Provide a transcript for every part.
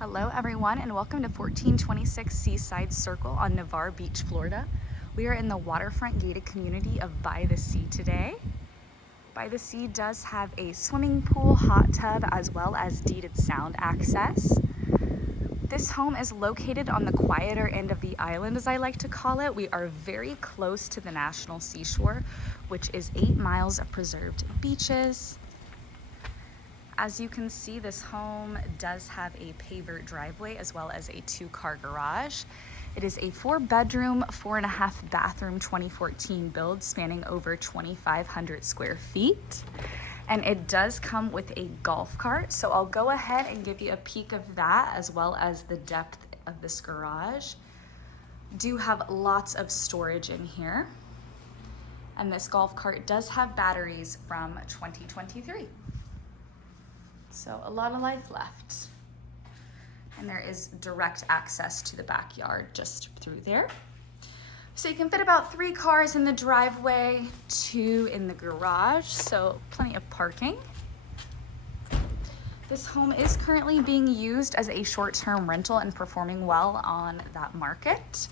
Hello everyone and welcome to 1426 Seaside Circle on Navarre Beach, Florida. We are in the waterfront gated community of By the Sea today. By the Sea does have a swimming pool, hot tub, as well as deeded sound access. This home is located on the quieter end of the island, as I like to call it. We are very close to the National Seashore, which is 8 miles of preserved beaches. As you can see, this home does have a paver driveway as well as a 2-car garage. It is a 4-bedroom, 4.5 bathroom 2014 build spanning over 2,500 square feet. And it does come with a golf cart. So I'll go ahead and give you a peek of that as well as the depth of this garage. Do have lots of storage in here. And this golf cart does have batteries from 2023. So a lot of life left. And there is direct access to the backyard just through there. So you can fit about 3 cars in the driveway, 2 in the garage, so plenty of parking. This home is currently being used as a short-term rental and performing well on that market.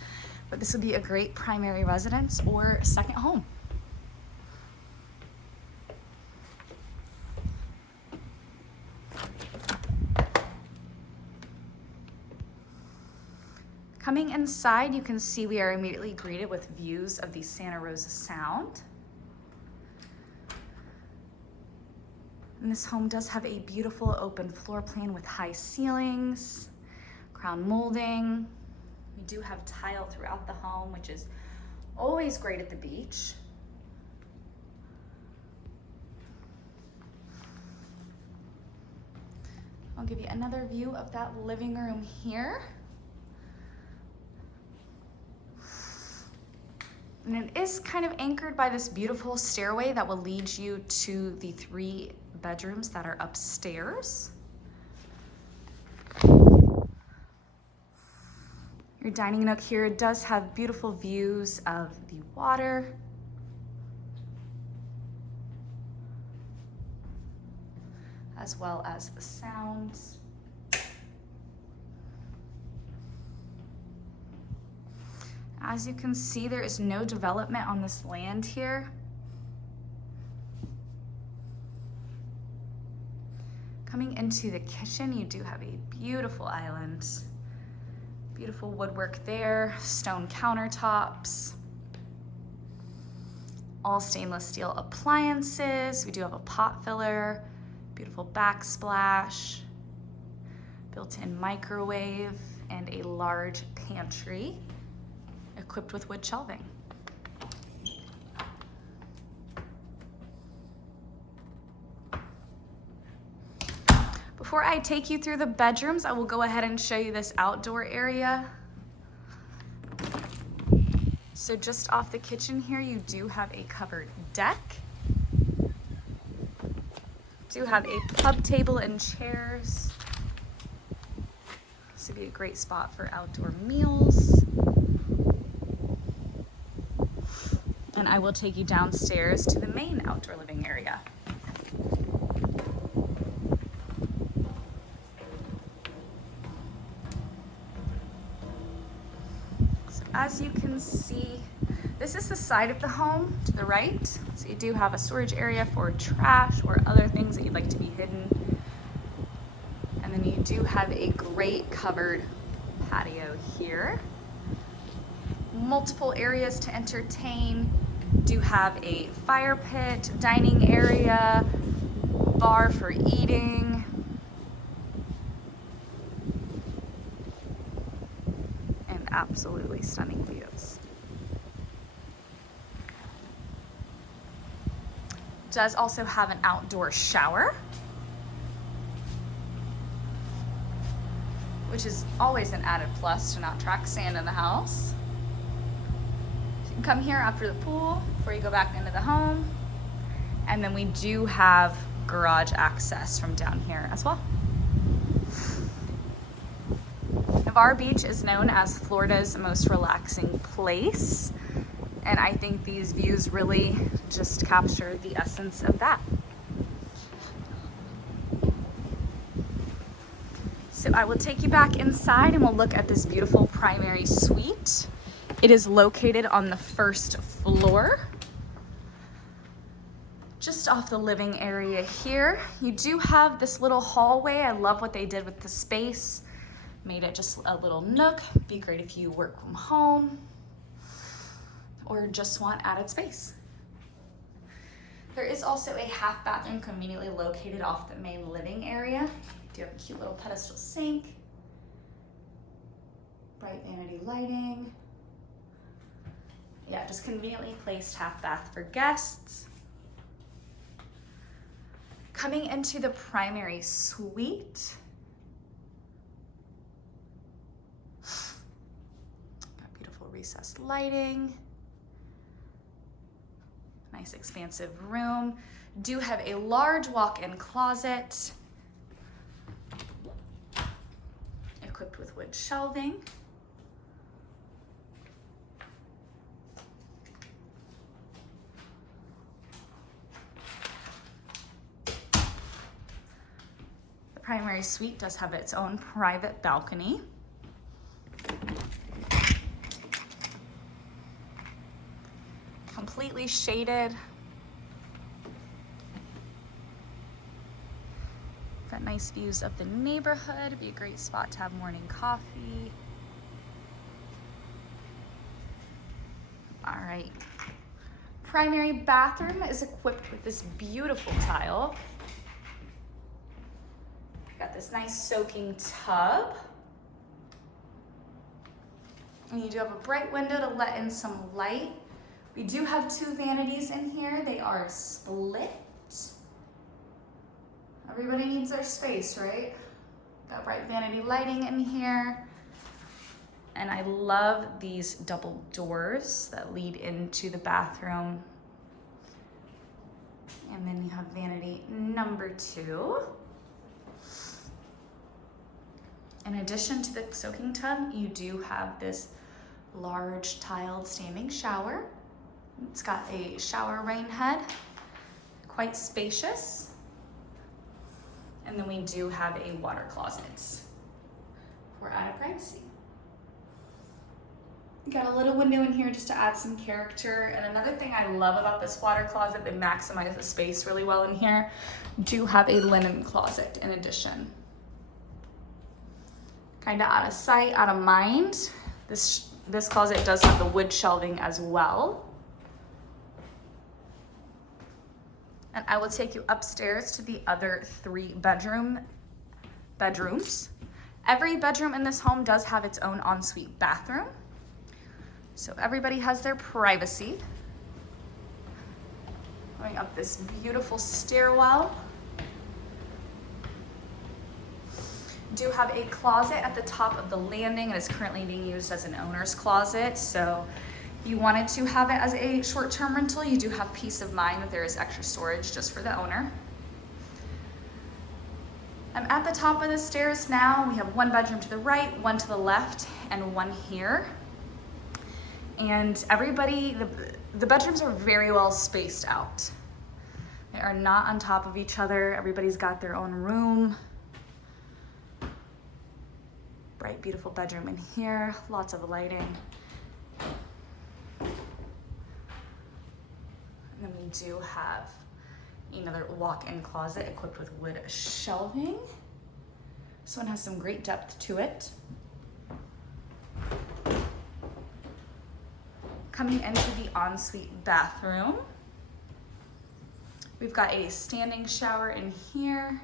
But this would be a great primary residence or second home. Coming inside, you can see we are immediately greeted with views of the Rosa Sound. And this home does have a beautiful open floor plan with high ceilings, crown molding. We do have tile throughout the home, which is always great at the beach. I'll give you another view of that living room here. And it is kind of anchored by this beautiful stairway that will lead you to the 3 bedrooms that are upstairs. Your dining nook here does have beautiful views of the water. As well as the sounds. As you can see, there is no development on this land here. Coming into the kitchen, you do have a beautiful island. Beautiful woodwork there, stone countertops. All stainless steel appliances. We do have a pot filler, beautiful backsplash, built-in microwave, and a large pantry equipped with wood shelving. Before I take you through the bedrooms, I will go ahead and show you this outdoor area. So just off the kitchen here, you do have a covered deck. Do have a pub table and chairs. This would be a great spot for outdoor meals. And I will take you downstairs to the main outdoor living area. So as you can see, this is the side of the home to the right. So you do have a storage area for trash or other things that you'd like to be hidden. And then you do have a great covered patio here. Multiple areas to entertain. Do have a fire pit, dining area, bar for eating. And absolutely stunning views. Does also have an outdoor shower, which is always an added plus to not track sand in the house. Come here after the pool before you go back into the home. And then we do have garage access from down here as well. Navarre Beach is known as Florida's most relaxing place. And I think these views really just capture the essence of that. So I will take you back inside and we'll look at this beautiful primary suite. It is located on the first floor, just off the living area here. You do have this little hallway. I love what they did with the space. Made it just a little nook. Be great if you work from home or just want added space. There is also a half bathroom conveniently located off the main living area. You do have a cute little pedestal sink, bright vanity lighting. Yeah, just conveniently placed half bath for guests. Coming into the primary suite, got beautiful recessed lighting. Nice expansive room. Do have a large walk-in closet equipped with wood shelving. The primary suite does have its own private balcony. Completely shaded. Got nice views of the neighborhood. It'd be a great spot to have morning coffee. All right. Primary bathroom is equipped with this beautiful tile. Got this nice soaking tub. And you do have a bright window to let in some light. We do have two vanities in here. They are split. Everybody needs their space, right? Got bright vanity lighting in here. And I love these double doors that lead into the bathroom. And then you have vanity number 2. In addition to the soaking tub, you do have this large tiled standing shower. It's got a shower rain head, quite spacious. And then we do have a water closet for added privacy. Got a little window in here just to add some character. And another thing I love about this water closet, they maximize the space really well in here, do have a linen closet in addition. Kind of out of sight, out of mind. This closet does have the wood shelving as well. And I will take you upstairs to the other 3 bedrooms. Every bedroom in this home does have its own ensuite bathroom. So everybody has their privacy. Going up this beautiful stairwell. Do have a closet at the top of the landing. It is currently being used as an owner's closet. So if you wanted to have it as a short-term rental, you do have peace of mind that there is extra storage just for the owner. I'm at the top of the stairs now. We have 1 bedroom to the right, 1 to the left, and 1 here. And everybody, the bedrooms are very well spaced out. They are not on top of each other. Everybody's got their own room. Bright, beautiful bedroom in here, lots of lighting. And then we do have another walk-in closet equipped with wood shelving. This one has some great depth to it. Coming into the ensuite bathroom, we've got a standing shower in here,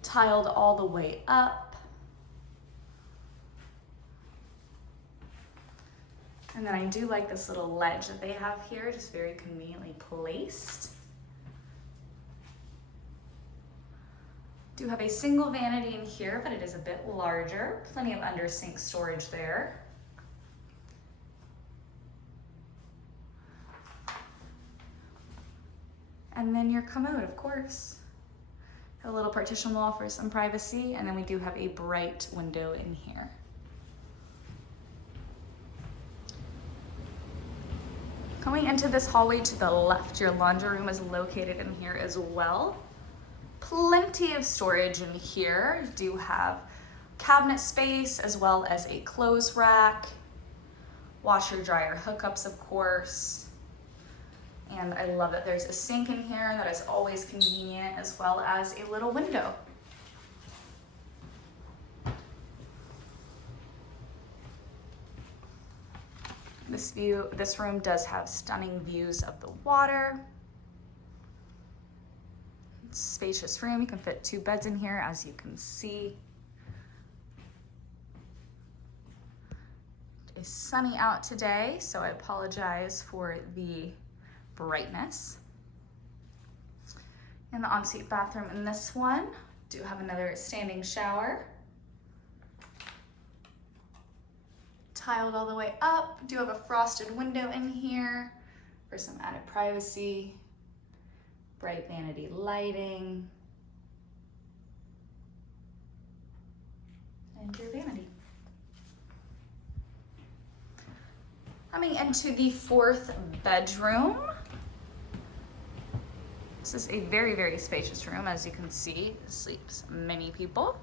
tiled all the way up. And then I do like this little ledge that they have here, just very conveniently placed. Do have a single vanity in here, but it is a bit larger. Plenty of under sink storage there. And then your commode, of course. A little partition wall for some privacy, and then we do have a bright window in here. Going into this hallway to the left, your laundry room is located in here as well. Plenty of storage in here. You do have cabinet space as well as a clothes rack, washer dryer hookups, of course. And I love that there's a sink in here that is always convenient, as well as a little window. This room does have stunning views of the water. Spacious room. You can fit 2 beds in here, as you can see. It's sunny out today, so I apologize for the brightness. And the ensuite bathroom in this one do have another standing shower. Tiled all the way up. Do have a frosted window in here for some added privacy. Bright vanity lighting. And your vanity. Coming into the 4th bedroom. This is a very, very spacious room. As you can see, sleeps many people.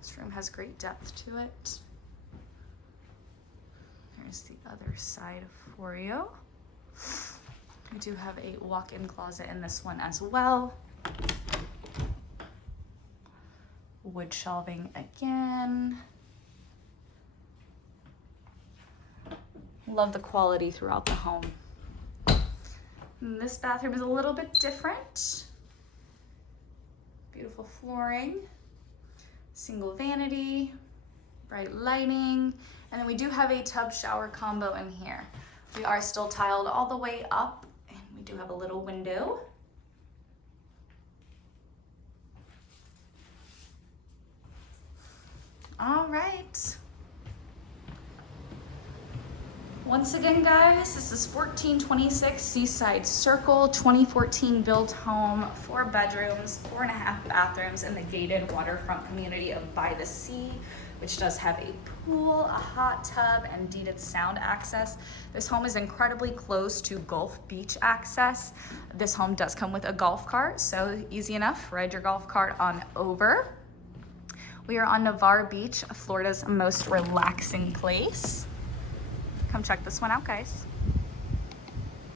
This room has great depth to it. Here's the other side for you. We do have a walk-in closet in this one as well. Wood shelving again. Love the quality throughout the home. And this bathroom is a little bit different. Beautiful flooring, single vanity, bright lighting, and then we do have a tub shower combo in here. We are still tiled all the way up, and we do have a little window. All right. Once again, guys, this is 1426 Seaside Circle, 2014 built home, 4 bedrooms, 4.5 bathrooms in the gated waterfront community of By the Sea, which does have a pool, a hot tub, and deeded sound access. This home is incredibly close to Gulf Beach access. This home does come with a golf cart, so easy enough, ride your golf cart on over. We are on Navarre Beach, Florida's most relaxing place. Come check this one out, guys.